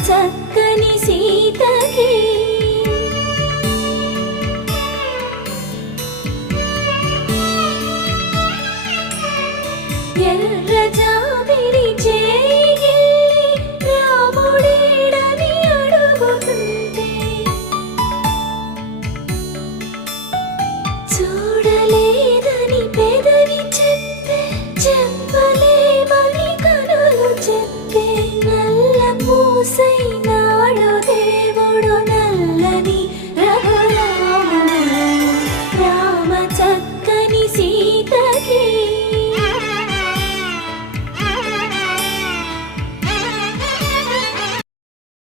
చక్కని సీతకి ఎర్ర జాబిలి చేయి రాముడేడని అడుగుతుంటే చూడలేదని పెదవి చెప్పే చెప్పలేమని కనులు చెప్పే నల్ల పూస